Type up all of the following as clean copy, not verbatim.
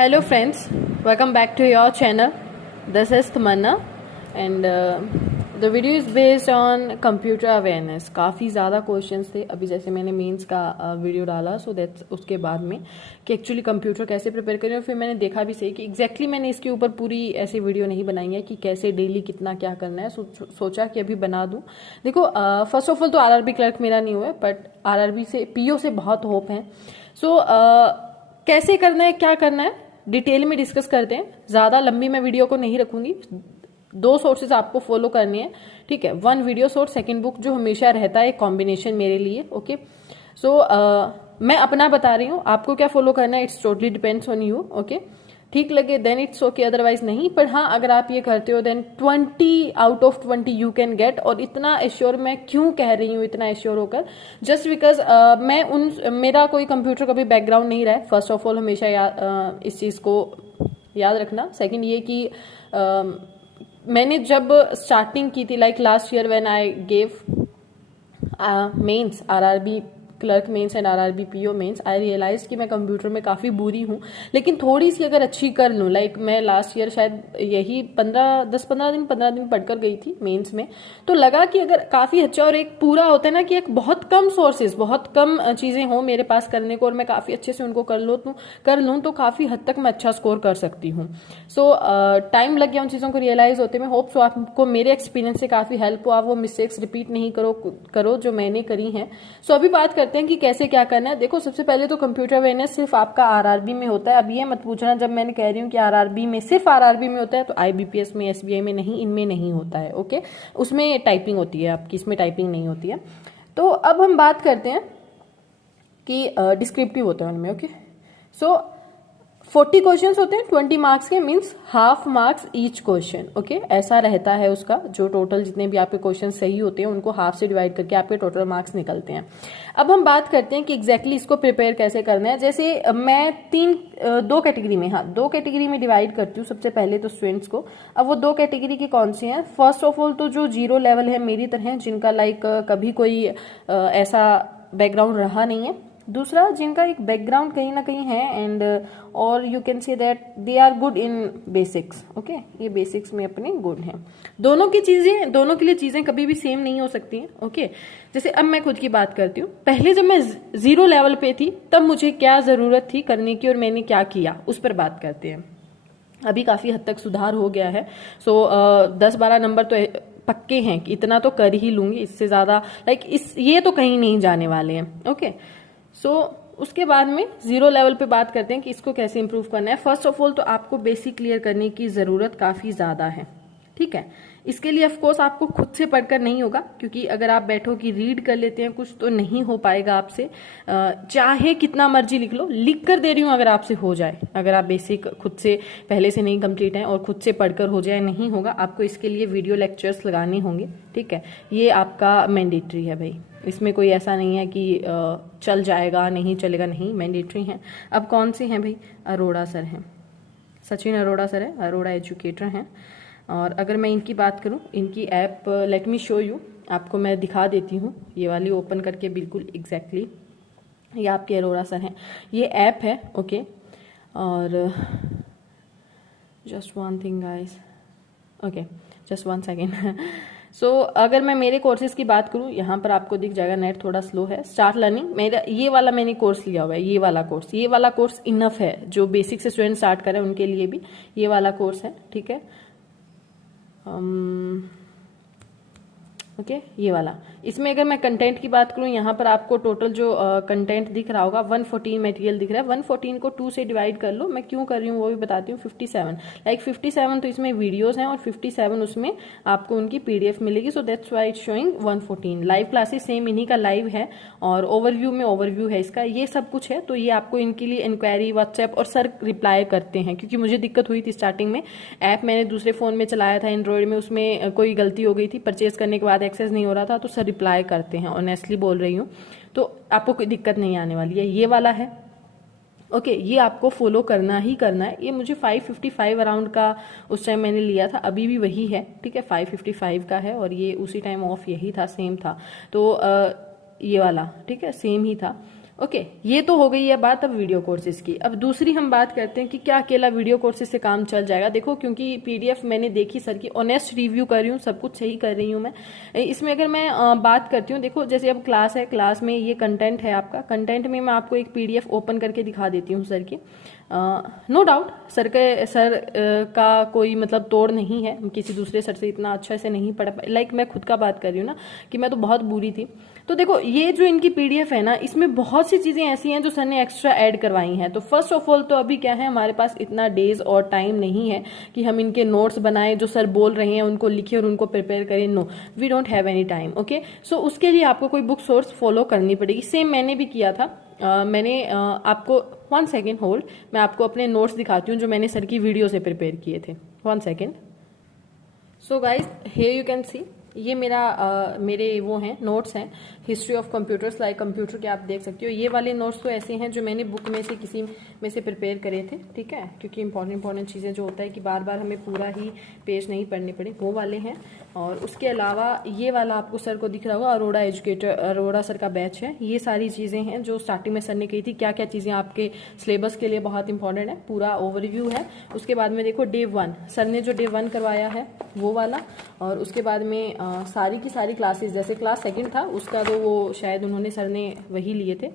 Hello friends, welcome back to your channel. This is Tamanna and the video is based on computer awareness. काफ़ी ज़्यादा questions थे अभी, जैसे मैंने mains का वीडियो डाला सो दैट्स उसके बाद में कि एक्चुअली कंप्यूटर कैसे प्रिपेयर करें, और फिर मैंने देखा भी सही कि एग्जैक्टली मैंने इसके ऊपर पूरी ऐसी वीडियो नहीं बनाई है कि कैसे डेली कितना क्या करना है। सोचा कि अभी बना दूँ। देखो फर्स्ट ऑफ ऑल तो आरआरबी क्लर्क मेरा नहीं हुआ है, बट आरआरबी से पीओ से बहुत होप है। सो कैसे करना है, क्या करना है, डिटेल में डिस्कस करते हैं। ज़्यादा लंबी मैं वीडियो को नहीं रखूंगी। 2 सोर्सेज आपको फॉलो करनी है, ठीक है। 1 वीडियो सोर्स, 2nd बुक जो हमेशा रहता है कॉम्बिनेशन मेरे लिए। ओके सो मैं अपना बता रही हूँ, आपको क्या फॉलो करना है it's totally depends on you. Okay ठीक लगे देन इट्स ओके, अदरवाइज नहीं। पर हाँ, अगर आप ये करते हो then 20 out of 20 you can get. और इतना एश्योर मैं क्यों कह रही हूँ, इतना एश्योर होकर, जस्ट बिकॉज मेरा कोई कंप्यूटर का भी बैकग्राउंड नहीं रहा है। फर्स्ट ऑफ ऑल हमेशा इस चीज़ को याद रखना। सेकंड ये कि मैंने जब स्टार्टिंग की थी like last year when I gave mains, RRB clerk mains and RRB PO mains, I realise कि मैं कंप्यूटर में काफ़ी बुरी हूँ, लेकिन थोड़ी सी अगर अच्छी कर लूँ। लाइक मैं लास्ट ईयर शायद यही 15 दिन पढ़कर गई थी मेंस में, तो लगा कि अगर काफ़ी अच्छा, और एक पूरा होता है ना कि एक बहुत कम सोर्सेज, बहुत कम चीज़ें हों मेरे पास करने को और मैं काफ़ी अच्छे से उनको कर लूँ तो काफ़ी हद तक मैं अच्छा स्कोर कर सकती हूँ। सो टाइम लग गया उन चीज़ों को रियलाइज होते में। होप सो आपको मेरे एक्सपीरियंस से काफ़ी हेल्प हो, आप वो मिस्टेक्स रिपीट नहीं करो जो मैंने करी हैं। सो अभी बात करते हैं कि कैसे क्या करना है। देखो सबसे पहले तो कंप्यूटर अवेयरनेस सिर्फ आपका आरआरबी में होता है। अब ये मत पूछना जब मैंने कह रही हूँ कि आरआरबी में, सिर्फ आरआरबी में होता है, तो आईबीपीएस में, एसबीआई में नहीं, इनमें नहीं होता है। ओके उसमें टाइपिंग होती है आपकी, इसमें टाइपिंग नहीं होती है। तो अब हम बात करते हैं कि डिस्क्रिप्टिव होता है उनमें। ओके सो 40 क्वेश्चंस होते हैं 20 मार्क्स के, means half marks each question. Okay ऐसा रहता है उसका, जो टोटल जितने भी आपके क्वेश्चन सही होते हैं उनको हाफ से डिवाइड करके आपके टोटल मार्क्स निकलते हैं। अब हम बात करते हैं कि एग्जैक्टली इसको प्रिपेयर कैसे करना है। जैसे मैं 2 कैटेगरी में, हाँ 2 कैटेगरी में डिवाइड करती हूँ सबसे पहले तो स्टूडेंट्स को। अब वो 2 कैटेगरी के कौन से हैं? फर्स्ट ऑफ ऑल तो जो 0 लेवल है मेरी तरह, जिनका लाइक कभी कोई ऐसा बैकग्राउंड रहा नहीं है। दूसरा जिनका एक बैकग्राउंड कहीं ना कहीं है एंड और you can say that they are good in basics. Okay ये बेसिक्स में अपने गुड हैं। दोनों के लिए चीजें कभी भी सेम नहीं हो सकती हैं। ओके जैसे अब मैं खुद की बात करती हूँ, पहले जब मैं 0 लेवल पे थी तब मुझे क्या जरूरत थी करने की और मैंने क्या किया, उस पर बात करते हैं। अभी काफी हद तक सुधार हो गया है। सो 10-12 नंबर तो पक्के हैं कि इतना तो कर ही लूंगी, इससे ज्यादा लाइक ये तो कहीं नहीं जाने वाले हैं। ओके सो उसके बाद में 0 लेवल पे बात करते हैं कि इसको कैसे इंप्रूव करना है। फर्स्ट ऑफ ऑल तो आपको बेसिक क्लियर करने की जरूरत काफी ज्यादा है, ठीक है। इसके लिए ऑफकोर्स आपको खुद से पढ़कर नहीं होगा, क्योंकि अगर आप बैठो कि रीड कर लेते हैं कुछ तो नहीं हो पाएगा आपसे। चाहे कितना मर्जी लिख लो, लिख कर दे रही हूँ अगर आपसे हो जाए, अगर आप बेसिक खुद से पहले से नहीं कंप्लीट है और खुद से पढ़कर हो जाए, नहीं होगा। आपको इसके लिए वीडियो लेक्चर्स लगाने होंगे, ठीक है। ये आपका मैंडेटरी है भाई, इसमें कोई ऐसा नहीं है कि चल जाएगा नहीं चलेगा, नहीं, मैंडेटरी है। अब कौन से हैं भाई? अरोड़ा सर हैं, सचिन अरोड़ा सर है, अरोड़ा एजुकेटर हैं। और अगर मैं इनकी बात करूं, इनकी app late me show you, आपको मैं दिखा देती हूं, ये वाली ओपन करके बिल्कुल एग्जैक्टली। ये आपके अरोड़ा सर हैं, ये ऐप है। ओके और just one thing guys, okay just 1 second. So अगर मैं मेरे कोर्सेज की बात करूं, यहाँ पर आपको दिख जाएगा, नेट थोड़ा स्लो है। स्टार्ट लर्निंग मेरा ये वाला मैंने कोर्स लिया हुआ है, ये वाला कोर्स इनफ है। जो बेसिक से स्टूडेंट स्टार्ट करें उनके लिए भी ये वाला कोर्स है, ठीक है। ओके ये वाला, इसमें अगर मैं कंटेंट की बात करूं, यहाँ पर आपको टोटल जो कंटेंट दिख रहा होगा 114 मटेरियल दिख रहा है। 114 को 2 से डिवाइड कर लो, मैं क्यों कर रही हूँ वो भी बताती हूँ। 57 लाइक 57 तो इसमें वीडियोस हैं और 57 उसमें आपको उनकी पीडीएफ मिलेगी। So that's why it's showing 114। Live classes same इन्हीं का लाइव है और ओवरव्यू में ओवरव्यू है इसका, ये सब कुछ है। तो ये आपको इनके लिए इंक्वायरी व्हाट्सएप और सर रिप्लाई करते हैं, क्योंकि मुझे दिक्कत हुई थी स्टार्टिंग में। ऐप मैंने दूसरे फोन में चलाया था एंड्रॉयड में, उसमें कोई गलती हो गई थी, परचेज करने के बाद एक्सेस नहीं हो रहा था, तो सर रिप्लाई करते हैं, ऑनेस्टली बोल रही हूँ। तो आपको कोई दिक्कत नहीं आने वाली है। ये वाला है, ओके ये आपको फॉलो करना ही करना है। ये मुझे 555 अराउंड का उस टाइम मैंने लिया था, अभी भी वही है, ठीक है 555 का है। और ये उसी टाइम ऑफ यही था, सेम था। तो ये वाला ठीक है सेम ही था। ओके, ये तो हो गई है बात अब वीडियो कोर्सेज की। अब दूसरी हम बात करते हैं कि क्या अकेला वीडियो कोर्सेज से काम चल जाएगा। देखो, क्योंकि पीडीएफ मैंने देखी सर की, ऑनेस्ट रिव्यू कर रही हूँ, सब कुछ सही कर रही हूँ मैं इसमें। अगर मैं बात करती हूँ, देखो जैसे अब क्लास है, क्लास में ये कंटेंट है आपका, कंटेंट में मैं आपको एक पीडीएफ ओपन करके दिखा देती हूँ सर की। नो डाउट सर का कोई मतलब तोड़ नहीं है, किसी दूसरे सर से इतना अच्छा से नहीं पढ़ा, लाइक मैं खुद का बात कर रही हूँ ना कि मैं तो बहुत बुरी थी। तो देखो, ये जो इनकी पीडीएफ है ना, इसमें बहुत सी चीजें ऐसी हैं जो सर ने एक्स्ट्रा ऐड करवाई हैं। तो फर्स्ट ऑफ ऑल तो अभी क्या है, हमारे पास इतना डेज और टाइम नहीं है कि हम इनके नोट्स बनाएं, जो सर बोल रहे हैं उनको लिखे और उनको प्रिपेयर करें। No, we don't have any time. Okay, so उसके लिए आपको कोई बुक सोर्स फॉलो करनी पड़ेगी। सेम मैंने भी किया था। मैंने आपको 1 सेकेंड होल्ड, मैं आपको अपने नोट्स दिखाती हूँ जो मैंने सर की वीडियो से प्रिपेयर किए थे। 1 second. So guys, here you can see, ये मेरे वो हैं नोट्स हैं, history of computers, like computer के आप देख सकते हो। ये वाले नोट्स तो ऐसे हैं जो मैंने बुक में से किसी में से प्रिपेयर करे थे, ठीक है, क्योंकि इंपॉर्टेंट चीज़ें जो होता है कि बार बार हमें पूरा ही पेज नहीं पढ़ने पड़े, वो वाले हैं। और उसके अलावा ये वाला आपको सर को दिख रहा होगा, अरोड़ा सर का बैच है। ये सारी चीज़ें हैं जो स्टार्टिंग में सर ने कही थी, क्या क्या चीज़ें आपके सिलेबस के लिए बहुत इंपॉर्टेंट है, पूरा ओवरव्यू है। उसके बाद में देखो डे 1, सर ने जो डे 1 करवाया है वो वाला। और उसके बाद में सारी की सारी क्लासेस, जैसे क्लास 2 था उसका तो वो शायद उन्होंने सर ने वही लिए थे,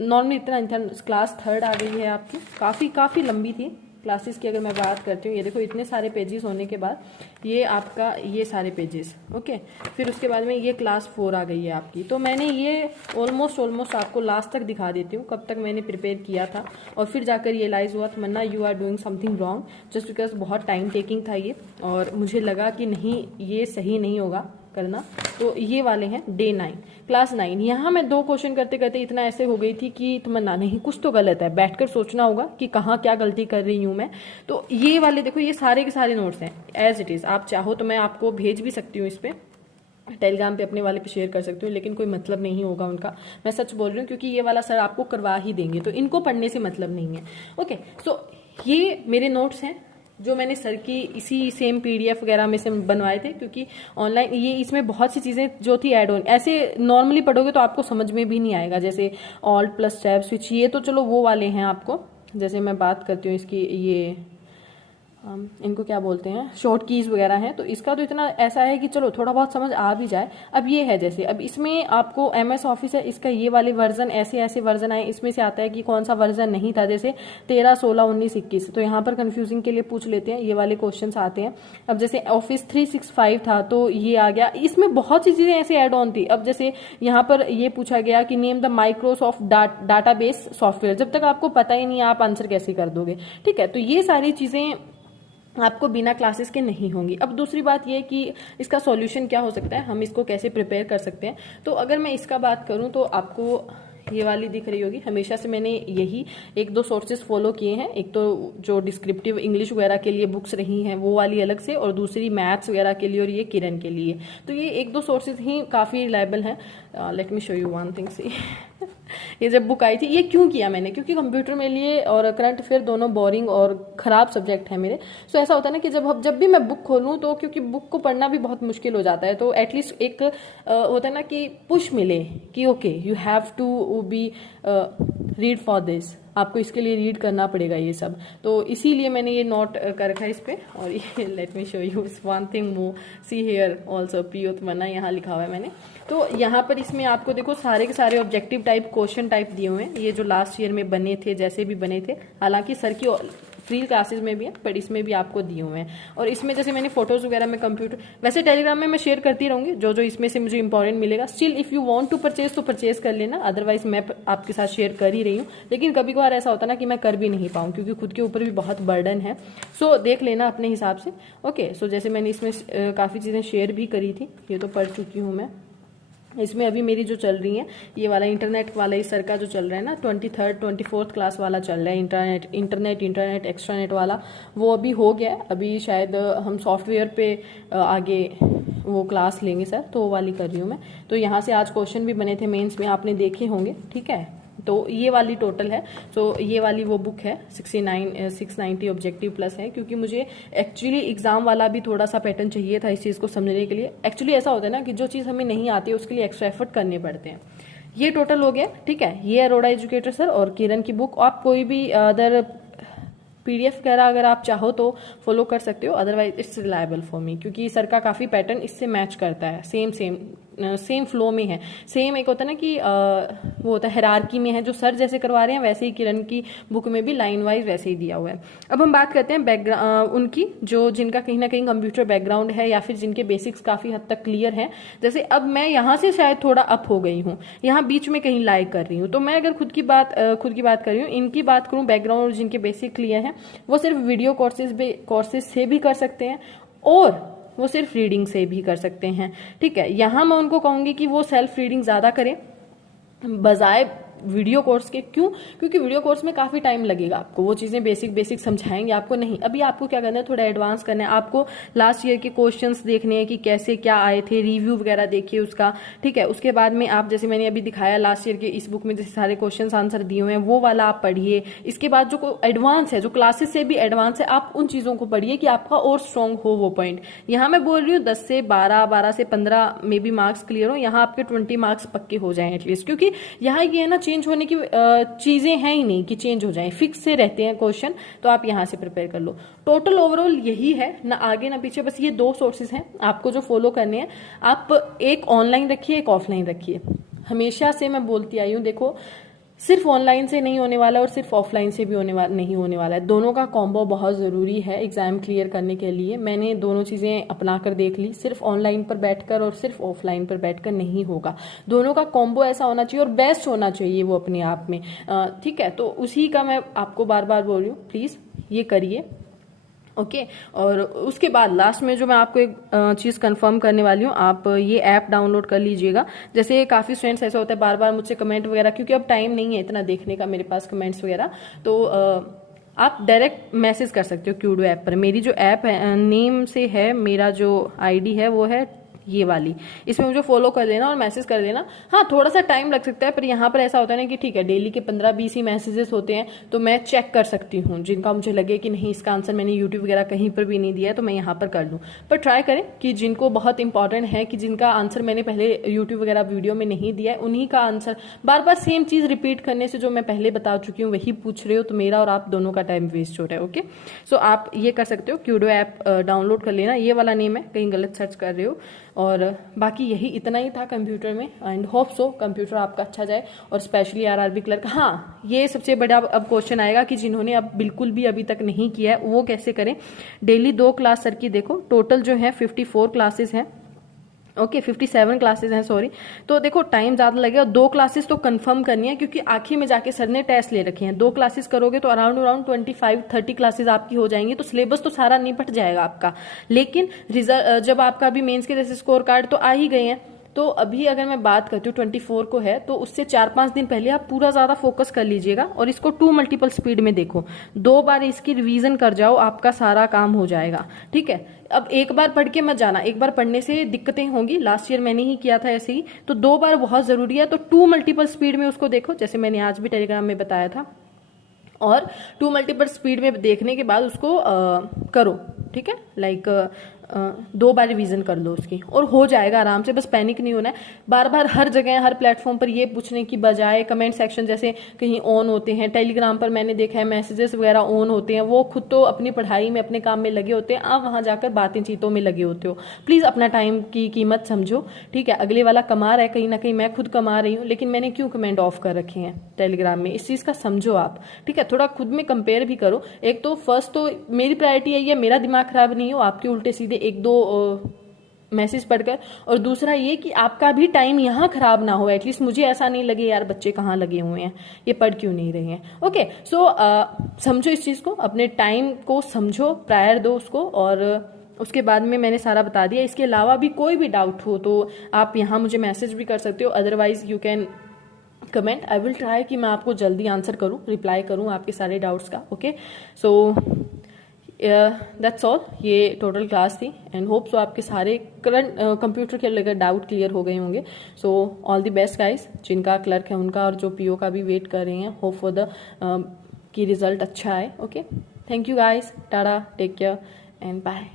नॉर्मली इतना। क्लास 3 आ गई है आपकी, काफ़ी लंबी थी क्लासेस की। अगर मैं बात करती हूँ, ये देखो इतने सारे पेजेस होने के बाद ये आपका ये सारे पेजेस, ओके। फिर उसके बाद में ये क्लास 4 आ गई है आपकी। तो मैंने ये ऑलमोस्ट आपको लास्ट तक दिखा देती हूँ कब तक मैंने प्रिपेयर किया था। और फिर जाकर रियलाइज़ हुआ Tamanna, you are doing something wrong, just because बहुत टाइम टेकिंग था ये, और मुझे लगा कि नहीं, ये सही नहीं होगा करना। तो ये वाले हैं डे 9, क्लास 9। यहाँ मैं 2 क्वेश्चन करते करते इतना ऐसे हो गई थी कि तमन्ना नहीं, कुछ तो गलत है, बैठकर सोचना होगा कि कहाँ क्या गलती कर रही हूँ मैं। तो ये वाले देखो, ये सारे के सारे नोट्स हैं एज इट इज़। आप चाहो तो मैं आपको भेज भी सकती हूँ, इस पर टेलीग्राम पे अपने वाले पे शेयर कर सकती हूँ, लेकिन कोई मतलब नहीं होगा उनका, मैं सच बोल रही हूँ, क्योंकि ये वाला सर आपको करवा ही देंगे, तो इनको पढ़ने से मतलब नहीं है। ओके, सो ये मेरे नोट्स हैं जो मैंने सर की इसी सेम पीडीएफ वगैरह में से बनवाए थे, क्योंकि ऑनलाइन ये इसमें बहुत सी चीज़ें जो थी ऐड ऑन, ऐसे नॉर्मली पढ़ोगे तो आपको समझ में भी नहीं आएगा, जैसे ऑल्ट प्लस टैब स्विच, ये तो चलो वो वाले हैं आपको। जैसे मैं बात करती हूँ इसकी, ये इनको क्या बोलते हैं, शॉर्ट कीज वगैरह हैं, तो इसका तो इतना ऐसा है कि चलो थोड़ा बहुत समझ आ भी जाए। अब ये है जैसे, अब इसमें आपको MS ऑफिस है, इसका ये वाले वर्जन, ऐसे वर्जन आए, इसमें से आता है कि कौन सा वर्जन नहीं था, जैसे 13, 16, 19, 21। तो यहाँ पर कंफ्यूजिंग के लिए पूछ लेते हैं, ये वाले क्वेश्चन आते हैं। अब जैसे ऑफिस 365 था तो ये आ गया, इसमें बहुत सी चीजें ऐसे एड ऑन थी। अब जैसे यहाँ पर ये पूछा गया कि name the Microsoft database software, जब तक आपको पता ही नहीं है आप आंसर कैसे कर दोगे, ठीक है। तो ये सारी चीजें आपको बिना क्लासेस के नहीं होंगी। अब दूसरी बात ये कि इसका सॉल्यूशन क्या हो सकता है, हम इसको कैसे प्रिपेयर कर सकते हैं। तो अगर मैं इसका बात करूं तो आपको ये वाली दिख रही होगी, हमेशा से मैंने यही 1-2 सोर्सेज फॉलो किए हैं। एक तो जो डिस्क्रिप्टिव इंग्लिश वगैरह के लिए बुक्स रही हैं वो वाली अलग से, और दूसरी मैथ्स वगैरह के लिए, और ये किरण के लिए। तो ये 1-2 सोर्सेज ही काफ़ी रिलायबल हैं। Let me show you one thing, see ये जब बुक आई थी, ये क्यों किया मैंने, क्योंकि कंप्यूटर मेरे लिए और करंट अफेयर दोनों बोरिंग और ख़राब सब्जेक्ट है मेरे। सो ऐसा होता है ना कि जब भी मैं बुक खोलूँ तो, क्योंकि बुक को पढ़ना भी बहुत मुश्किल हो जाता है, तो एटलीस्ट एक होता है ना कि पुश मिले कि okay you have to be ready for this, आपको इसके लिए रीड करना पड़ेगा ये सब। तो इसीलिए मैंने ये नोट कर रखा है इस पे। और ये late me show you one thing more, see here also प्रियो तमन्ना, यहाँ लिखा हुआ है मैंने। तो यहाँ पर इसमें आपको देखो सारे के सारे ऑब्जेक्टिव टाइप क्वेश्चन टाइप दिए हुए हैं, ये जो लास्ट ईयर में बने थे, जैसे भी बने थे, हालांकि सर की फ्री क्लासेस में भी है, पर इसमें भी आपको दिए हुए हैं। और इसमें जैसे मैंने फोटोज वगैरह में कंप्यूटर, वैसे टेलीग्राम में मैं शेयर करती रहूंगी जो जो इसमें से मुझे इंपॉर्टेंट मिलेगा। Still if you want to purchase तो परचेज कर लेना, अदरवाइज मैं आपके साथ शेयर कर ही रही हूँ। लेकिन कभी कभार ऐसा होता ना कि मैं कर भी नहीं पाऊँ, क्योंकि खुद के ऊपर भी बहुत बर्डन है। सो देख लेना अपने हिसाब से। ओके, सो जैसे मैंने इसमें काफ़ी चीज़ें शेयर भी करी थी, ये तो पढ़ चुकी हूँ मैं। इसमें अभी मेरी जो चल रही है, ये वाला इंटरनेट वाला इस सर का जो चल रहा है ना, 23rd 24th क्लास वाला चल रहा है, इंटरनेट एक्स्ट्रानेट वाला, वो अभी हो गया। अभी शायद हम सॉफ्टवेयर पे आगे वो क्लास लेंगे सर, तो वो वाली कर रही हूँ मैं। तो यहाँ से आज क्वेश्चन भी बने थे मेंस में, आपने देखे होंगे, ठीक है। तो ये वाली टोटल है। तो ये वाली वो बुक है 690 ऑब्जेक्टिव प्लस है, क्योंकि मुझे एक्चुअली एग्जाम वाला भी थोड़ा सा पैटर्न चाहिए था इस चीज़ को समझने के लिए। एक्चुअली ऐसा होता है ना कि जो चीज़ हमें नहीं आती है उसके लिए एक्स्ट्रा एफर्ट करने पड़ते हैं। ये टोटल हो गया, ठीक है। ये अरोड़ा एजुकेटर सर और किरण की बुक। आप कोई भी अदर पीडीएफ वगैरह अगर आप चाहो तो फॉलो कर सकते हो, otherwise it's reliable for me, क्योंकि सर का काफी पैटर्न इससे मैच करता है, सेम फ्लो में है। सेम एक होता है ना कि वो होता है हायरार्की में है, जो सर जैसे करवा रहे हैं वैसे ही किरण की बुक में भी लाइन वाइज वैसे ही दिया हुआ है। अब हम बात करते हैं बैकग्राउंड उनकी, जो जिनका कहीं ना कहीं कंप्यूटर बैकग्राउंड है या फिर जिनके बेसिक्स काफी हद तक क्लियर है। जैसे अब मैं यहाँ से शायद थोड़ा अप हो गई हूँ, यहाँ बीच में कहीं लाइक कर रही हूँ, तो मैं अगर खुद की बात कर रही हूँ, इनकी बात करूँ बैकग्राउंड जिनके बेसिक क्लियर है, वो सिर्फ वीडियो कोर्सेज से भी कर सकते हैं और वो सिर्फ रीडिंग से भी कर सकते हैं, ठीक है। यहाँ मैं उनको कहूंगी कि वो सेल्फ रीडिंग ज्यादा करें बजाय वीडियो कोर्स के। क्यों? क्योंकि वीडियो कोर्स में काफी टाइम लगेगा आपको, वो चीजें बेसिक समझाएंगे आपको। नहीं, अभी आपको क्या करना है, थोड़ा एडवांस करना है। आपको लास्ट ईयर के क्वेश्चंस देखने हैं कि कैसे क्या आए थे, रिव्यू वगैरह देखिए उसका, ठीक है। उसके बाद में आप, जैसे मैंने अभी दिखाया लास्ट ईयर के इस बुक में जैसे सारे क्वेश्चन आंसर दिए हुए हैं, वो वाला आप पढ़िए। इसके बाद जो एडवांस है, जो क्लासेस से भी एडवांस है, आप उन चीजों को पढ़िए कि आपका और स्ट्रॉन्ग हो वो पॉइंट। यहाँ मैं बोल रही हूँ 10 से 12, 12 से 15 में भी मार्क्स क्लियर हो, यहाँ आपके 20 मार्क्स पक्के हो जाए एटलीस्ट, क्योंकि यहाँ ये है ना, चेंज होने की चीजें हैं ही नहीं कि चेंज हो जाए, फिक्स से रहते हैं क्वेश्चन, तो आप यहां से प्रिपेयर कर लो। टोटल ओवरऑल यही है, ना आगे ना पीछे, बस ये 2 सोर्सेज हैं आपको जो फॉलो करने हैं। आप एक ऑनलाइन रखिए, एक ऑफलाइन रखिए। हमेशा से मैं बोलती आई हूं, देखो सिर्फ ऑनलाइन से नहीं होने वाला और सिर्फ ऑफलाइन से भी नहीं होने वाला है, दोनों का कॉम्बो बहुत ज़रूरी है एग्जाम क्लियर करने के लिए। मैंने दोनों चीज़ें अपना कर देख ली, सिर्फ ऑनलाइन पर बैठकर और सिर्फ ऑफलाइन पर बैठकर नहीं होगा, दोनों का कॉम्बो ऐसा होना चाहिए और बेस्ट होना चाहिए वो अपने आप में, ठीक है। तो उसी का मैं आपको बार बार बोल रही हूँ, प्लीज़ ये करिए, ओके। और उसके बाद लास्ट में जो मैं आपको एक चीज़ कंफर्म करने वाली हूँ, आप ये ऐप डाउनलोड कर लीजिएगा। जैसे काफ़ी स्टूडेंट्स ऐसा होता है बार बार मुझसे कमेंट वगैरह, क्योंकि अब टाइम नहीं है इतना देखने का मेरे पास कमेंट्स वगैरह, तो आप डायरेक्ट मैसेज कर सकते हो क्यूडो ऐप पर। मेरी जो ऐप है नेम से है, मेरा जो आईडी है वो है ये वाली, इसमें मुझे फॉलो कर देना और मैसेज कर देना। हाँ, थोड़ा सा टाइम लग सकता है, पर यहाँ पर ऐसा होता है ना कि ठीक है, डेली के 15-20 ही मैसेजेस होते हैं, तो मैं चेक कर सकती हूँ जिनका मुझे लगे कि नहीं इसका आंसर मैंने यूट्यूब वगैरह कहीं पर भी नहीं दिया है, तो मैं यहाँ पर कर लूँ। पर ट्राई करें कि जिनको बहुत इंपॉर्टेंट है, कि जिनका आंसर मैंने पहले यूट्यूब वगैरह वीडियो में नहीं दिया है, उन्हीं का आंसर बार बार सेम चीज रिपीट करने से जो मैं पहले बता चुकी हूँ वही पूछ रहे हो, तो मेरा और आप दोनों का टाइम वेस्ट हो रहा है, ओके। सो आप ये कर सकते हो, क्यूडो ऐप डाउनलोड कर लेना, ये वाला नेम है, कहीं गलत सर्च कर रहे हो। और बाकी यही इतना ही था कंप्यूटर में, एंड होप सो कंप्यूटर आपका अच्छा जाए, और स्पेशली आरआरबी क्लर्क। हाँ, ये सबसे बड़ा अब क्वेश्चन आएगा कि जिन्होंने अब बिल्कुल भी अभी तक नहीं किया है वो कैसे करें। डेली 2 क्लास सर की देखो, टोटल जो है 54 क्लासेस हैं, ओके 57 क्लासेस हैं, सॉरी। तो देखो टाइम ज्यादा लगेगा, 2 क्लासेस तो कंफर्म करनी है, क्योंकि आखिर में जाके सर ने टेस्ट ले रखे हैं। 2 क्लासेस करोगे तो अराउंड 25-30 क्लासेस आपकी हो जाएंगी, तो सिलेबस तो सारा निपट जाएगा आपका। लेकिन रिजल्ट जब आपका अभी मेंस के जैसे स्कोर कार्ड तो आ ही गए हैं, तो अभी अगर मैं बात करती हूँ 24 को है, तो उससे 4-5 दिन पहले आप पूरा ज्यादा फोकस कर लीजिएगा और इसको 2 मल्टीपल स्पीड में देखो, 2 बार इसकी रिवीजन कर जाओ, आपका सारा काम हो जाएगा, ठीक है। अब एक बार पढ़ के मत जाना, एक बार पढ़ने से दिक्कतें होंगी, लास्ट ईयर मैंने ही किया था ऐसे ही, तो 2 बार बहुत जरूरी है। तो 2 मल्टीपल स्पीड में उसको देखो, जैसे मैंने आज भी टेलीग्राम में बताया था, और 2 मल्टीपल स्पीड में देखने के बाद उसको करो, ठीक है। लाइक 2 बार रिवीजन कर लो उसकी, और हो जाएगा आराम से। बस पैनिक नहीं होना है, बार बार हर जगह हर प्लेटफॉर्म पर ये पूछने की बजाय कमेंट सेक्शन जैसे कहीं ऑन होते हैं, टेलीग्राम पर मैंने देखा है मैसेजेस वगैरह ऑन होते हैं, वो खुद तो अपनी पढ़ाई में अपने काम में लगे होते हैं, आप वहां जाकर बातें चीतों में लगे होते हो। प्लीज अपना टाइम की कीमत समझो, ठीक है। अगले वाला कमा रहा है, कहीं ना कहीं मैं खुद कमा रही हूँ, लेकिन मैंने क्यों कमेंट ऑफ कर रखे हैं टेलीग्राम में, इस चीज का समझो आप, ठीक है। थोड़ा खुद में कंपेयर भी करो। एक तो फर्स्ट तो मेरी प्रायोरिटी है मेरा दिमाग खराब नहीं हो, आपके उल्टे सीधे 1-2 मैसेज पढ़कर, और दूसरा ये कि आपका भी टाइम यहाँ खराब ना हो, एटलीस्ट मुझे ऐसा नहीं लगे यार बच्चे कहाँ लगे हुए हैं, ये पढ़ क्यों नहीं रहे हैं, ओके। सो समझो इस चीज को, अपने टाइम को समझो, प्रायर दो उसको, और उसके बाद में मैंने सारा बता दिया। इसके अलावा भी कोई भी डाउट हो तो आप यहाँ मुझे मैसेज भी कर सकते हो, otherwise you can comment, I will try कि मैं आपको जल्दी आंसर करूँ, रिप्लाई करूँ आपके सारे डाउट्स का, ओके। सो दैट्स ऑल, ये टोटल क्लास थी, एंड होप सो आपके सारे करंट कंप्यूटर के लेकर डाउट क्लियर हो गए होंगे। So all the best guys, जिनका क्लर्क है उनका, और जो पीओ का भी वेट कर रहे हैं, होप फॉर द की रिजल्ट अच्छा आए, okay. Thank you guys, tata, take care and bye.